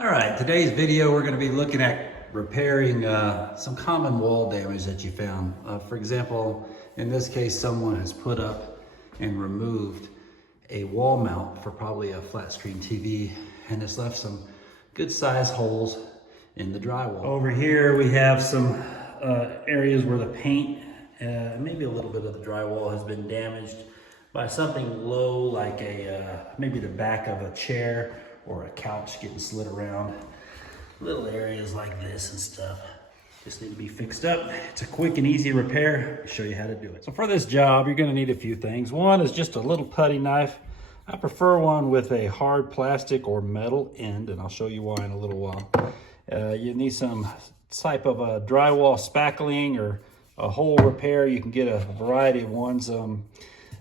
All right, today's video we're going to be looking at repairing some common wall damage that you found. For example, in this case, someone has put up and removed a wall mount for probably a flat screen TV and has left some good sized holes in the drywall. Over here we have some areas where the paint, maybe a little bit of the drywall has been damaged by something low like maybe the back of a chair or a couch getting slid around. Little areas like this and stuff just need to be fixed up. It's a quick and easy repair. I'll show you how to do it. So for this job, you're gonna need a few things. One is just a little putty knife. I prefer one with a hard plastic or metal end, and I'll show you why in a little while. You need some type of a drywall spackling or a hole repair. You can get a variety of ones.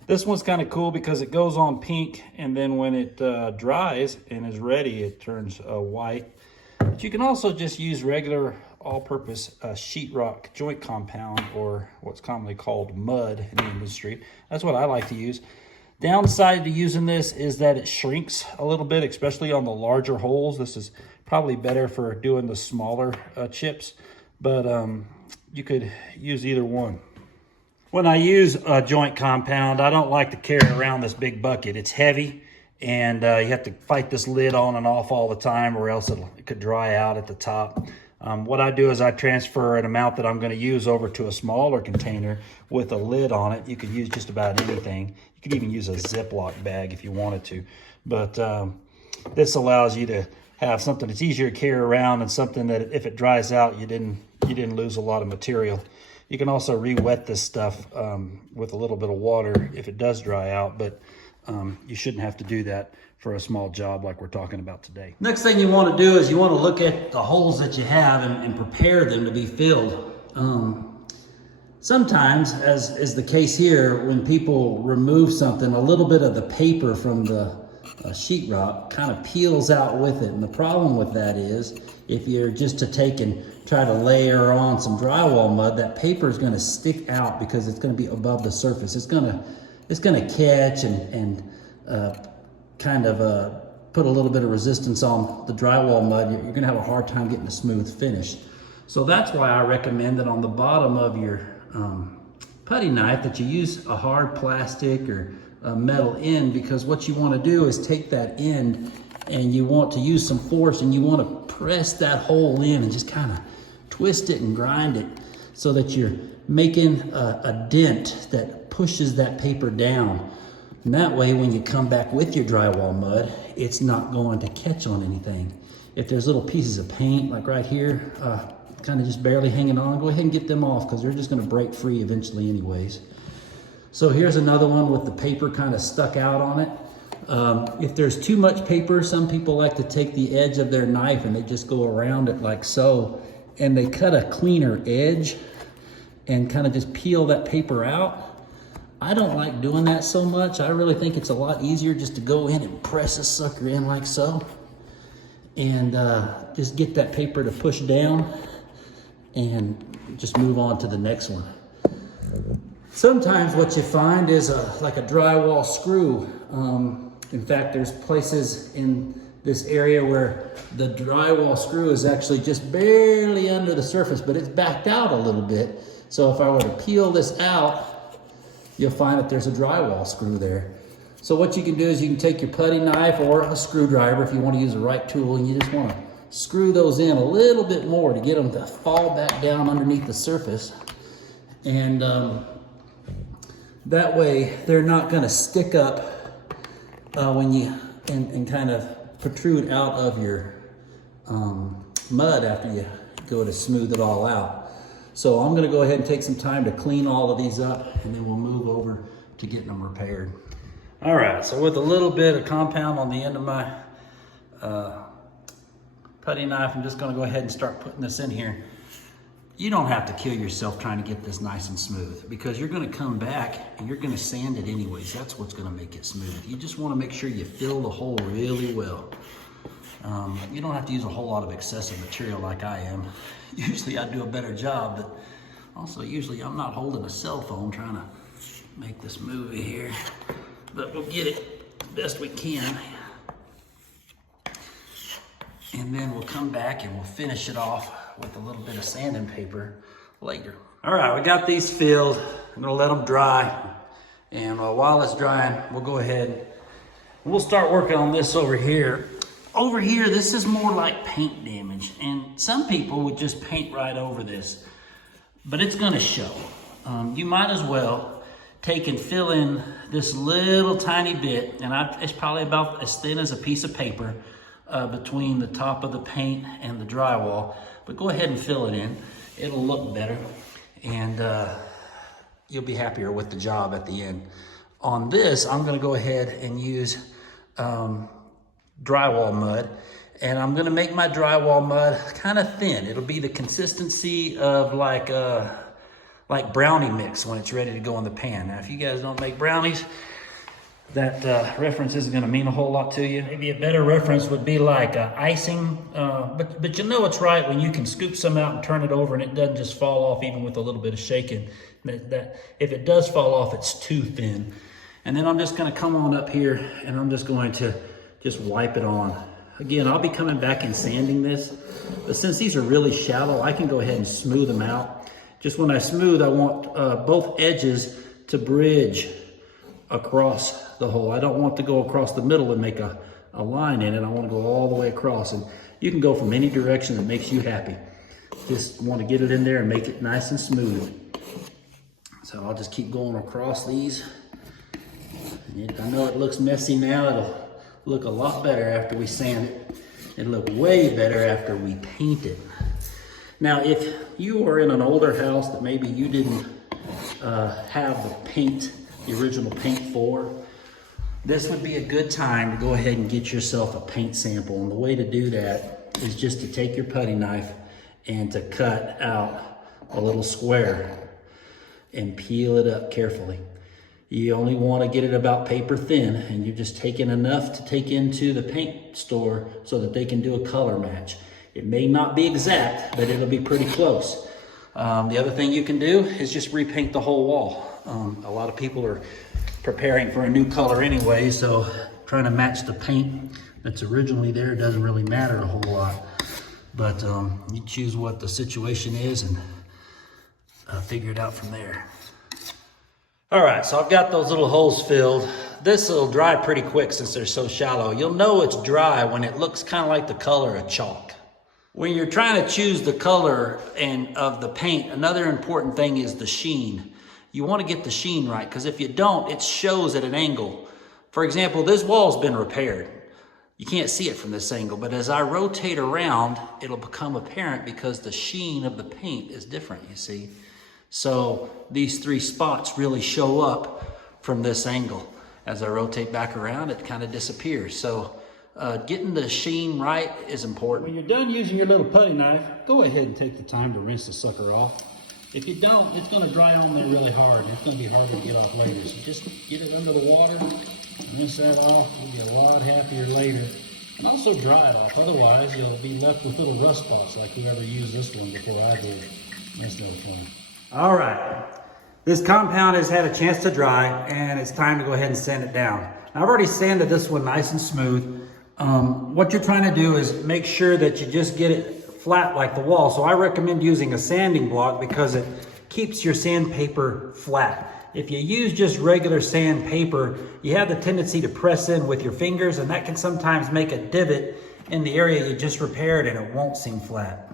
This one's kind of cool because it goes on pink, and then when it dries and is ready, it turns white. But you can also just use regular all-purpose sheetrock joint compound, or what's commonly called mud in the industry. That's what I like to use. Downside to using this is that it shrinks a little bit, especially on the larger holes. This is probably better for doing the smaller chips, but you could use either one. When I use a joint compound, I don't like to carry around this big bucket. It's heavy, and you have to fight this lid on and off all the time, or else it could dry out at the top. What I do is I transfer an amount that I'm going to use over to a smaller container with a lid on it. You could use just about anything. You could even use a Ziploc bag if you wanted to. But this allows you to have something that's easier to carry around, and something that if it dries out, you didn't lose a lot of material. You can also re-wet this stuff with a little bit of water if it does dry out, but you shouldn't have to do that for a small job like we're talking about today. Next thing you want to do is you want to look at the holes that you have and prepare them to be filled. Sometimes, as is the case here, when people remove something, a little bit of the paper from the sheetrock kind of peels out with it. And the problem with that is, if you're just to take and try to layer on some drywall mud, that paper is going to stick out because it's going to be above the surface. It's going to catch and kind of put a little bit of resistance on the drywall mud. You're going to have a hard time getting a smooth finish. So that's why I recommend that on the bottom of your putty knife that you use a hard plastic or a metal end, because what you want to do is take that end and you want to use some force, and you want to press that hole in and just kind of twist it and grind it so that you're making a dent that pushes that paper down. And that way, when you come back with your drywall mud, it's not going to catch on anything. If there's little pieces of paint, like right here, kind of just barely hanging on, go ahead and get them off, because they're just going to break free eventually anyways. So here's another one with the paper kind of stuck out on it. If there's too much paper, some people like to take the edge of their knife and they just go around it like so, and they cut a cleaner edge and kind of just peel that paper out. I don't like doing that so much. I really think it's a lot easier just to go in and press this sucker in like so, and just get that paper to push down and just move on to the next one. Sometimes what you find is like a drywall screw. In fact, there's places in this area where the drywall screw is actually just barely under the surface, but it's backed out a little bit. So if I were to peel this out, you'll find that there's a drywall screw there. So what you can do is you can take your putty knife or a screwdriver if you want to use the right tool, and you just want to screw those in a little bit more to get them to fall back down underneath the surface. And that way they're not going to stick up when you and kind of protrude out of your mud after you go to smooth it all out. So I'm going to go ahead and take some time to clean all of these up, and then we'll move over to getting them repaired. All right, so with a little bit of compound on the end of my putty knife, I'm just going to go ahead and start putting this in here. You don't have to kill yourself trying to get this nice and smooth, because you're going to come back and you're going to sand it anyways. That's what's going to make it smooth. You just want to make sure you fill the hole really well. You don't have to use a whole lot of excessive material like I am. Usually I do a better job, but also usually I'm not holding a cell phone trying to make this movie here. But we'll get it best we can. And then we'll come back and we'll finish it off with a little bit of sanding paper later. All right, we got these filled. I'm gonna let them dry. And while it's drying, we'll go ahead and we'll start working on this over here. Over here, this is more like paint damage. And some people would just paint right over this, but it's gonna show. You might as well take and fill in this little tiny bit, and it's probably about as thin as a piece of paper between the top of the paint and the drywall. But go ahead and fill it in. It'll look better, and you'll be happier with the job at the end. On this, I'm gonna go ahead and use drywall mud, and I'm gonna make my drywall mud kind of thin. It'll be the consistency of like brownie mix when it's ready to go in the pan. Now, if you guys don't make brownies, that reference isn't gonna mean a whole lot to you. Maybe a better reference would be like icing, but you know it's right when you can scoop some out and turn it over and it doesn't just fall off even with a little bit of shaking. That if it does fall off, it's too thin. And then I'm just gonna come on up here and I'm just going to just wipe it on. Again, I'll be coming back and sanding this, but since these are really shallow, I can go ahead and smooth them out. Just when I smooth, I want both edges to bridge across the hole. I don't want to go across the middle and make a line in it. I want to go all the way across, and you can go from any direction that makes you happy. Just want to get it in there and make it nice and smooth. So I'll just keep going across these. I know it looks messy now. It'll look a lot better after we sand it. It'll look way better after we paint it. Now, if you are in an older house that maybe you didn't have the paint, the original paint for, this would be a good time to go ahead and get yourself a paint sample. And the way to do that is just to take your putty knife and to cut out a little square and peel it up carefully. You only want to get it about paper thin, and you're just taking enough to take into the paint store so that they can do a color match. It may not be exact, but it'll be pretty close. The other thing you can do is just repaint the whole wall. A lot of people are preparing for a new color anyway, so trying to match the paint that's originally there doesn't really matter a whole lot. But you choose what the situation is and figure it out from there. All right, so I've got those little holes filled. This will dry pretty quick since they're so shallow. You'll know it's dry when it looks kind of like the color of chalk. When you're trying to choose the color of the paint, another important thing is the sheen. You want to get the sheen right, because if you don't, it shows at an angle. For example, this wall's been repaired. You can't see it from this angle, but as I rotate around, it'll become apparent because the sheen of the paint is different, you see. So these three spots really show up from this angle. As I rotate back around, it kind of disappears. So getting the sheen right is important. When you're done using your little putty knife, go ahead and take the time to rinse the sucker off. If you don't, it's going to dry on there really hard, and it's going to be hard to get off later. So just get it under the water, rinse that off. You'll be a lot happier later. And also dry it off. Otherwise, you'll be left with little rust spots like whoever used this one before I did. That's no fun. All right. This compound has had a chance to dry, and it's time to go ahead and sand it down. Now, I've already sanded this one nice and smooth. What you're trying to do is make sure that you just get it flat like the wall. So I recommend using a sanding block because it keeps your sandpaper flat. If you use just regular sandpaper, you have the tendency to press in with your fingers, and that can sometimes make a divot in the area you just repaired, and it won't seem flat.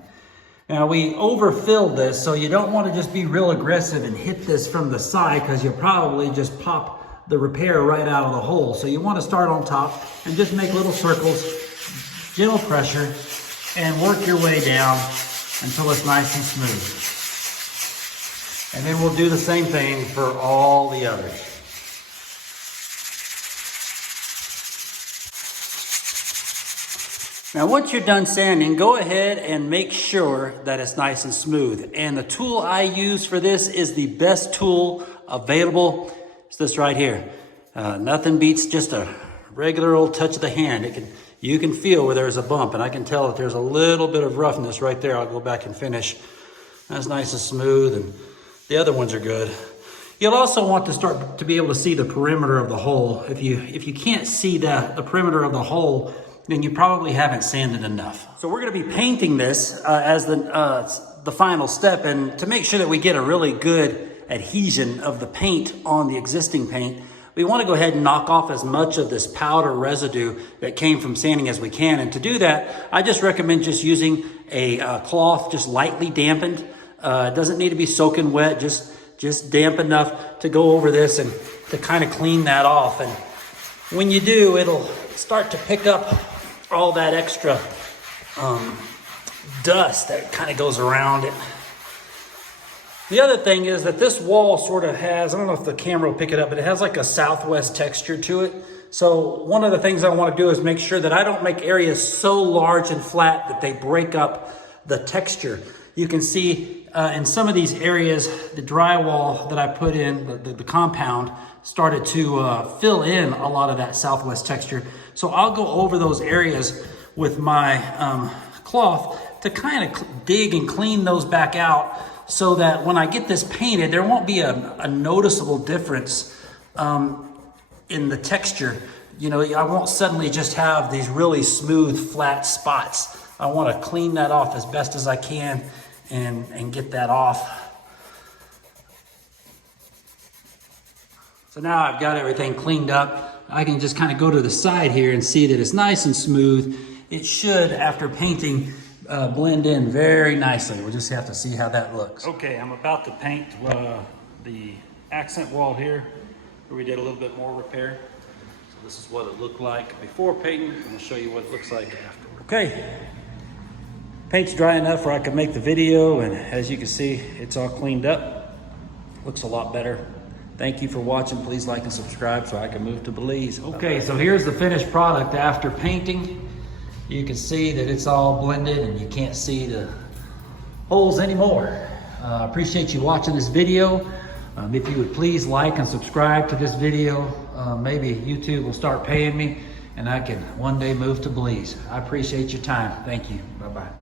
Now, we overfilled this, so you don't want to just be real aggressive and hit this from the side, because you'll probably just pop the repair right out of the hole. So you want to start on top and just make little circles, gentle pressure, and work your way down until it's nice and smooth. And then we'll do the same thing for all the others. Now, once you're done sanding, go ahead and make sure that it's nice and smooth. And the tool I use for this is the best tool available. It's this right here. Nothing beats just a regular old touch of the hand. You can feel where there's a bump, and I can tell that there's a little bit of roughness right there. I'll go back and finish. That's nice and smooth, and the other ones are good. You'll also want to start to be able to see the perimeter of the hole. If you can't see the perimeter of the hole, then you probably haven't sanded enough. So we're gonna be painting this as the final step, and to make sure that we get a really good adhesion of the paint on the existing paint, we want to go ahead and knock off as much of this powder residue that came from sanding as we can. And to do that, I just recommend just using a cloth, just lightly dampened. It doesn't need to be soaking wet, just damp enough to go over this and to kind of clean that off. And when you do, it'll start to pick up all that extra dust that kind of goes around it. The other thing is that this wall sort of has, I don't know if the camera will pick it up, but it has like a southwest texture to it. So one of the things I want to do is make sure that I don't make areas so large and flat that they break up the texture. You can see in some of these areas, the drywall that I put in, the compound, started to fill in a lot of that southwest texture. So I'll go over those areas with my cloth to kind of dig and clean those back out, so that when I get this painted, there won't be a noticeable difference in the texture. You know, I won't suddenly just have these really smooth, flat spots. I want to clean that off as best as I can and get that off. So now I've got everything cleaned up. I can just kind of go to the side here and see that it's nice and smooth. It should, after painting, blend in very nicely. We'll just have to see how that looks. Okay, I'm about to paint the accent wall here, where we did a little bit more repair. So this is what it looked like before painting, and I'll show you what it looks like afterward. Okay, paint's dry enough where I can make the video, and as you can see, it's all cleaned up. Looks a lot better. Thank you for watching. Please like and subscribe so I can move to Belize. Okay, so here's the finished product after painting. You can see that it's all blended and you can't see the holes anymore. Appreciate you watching this video. If you would please like and subscribe to this video, maybe YouTube will start paying me and I can one day move to Belize. I appreciate your time. Thank you. Bye-bye.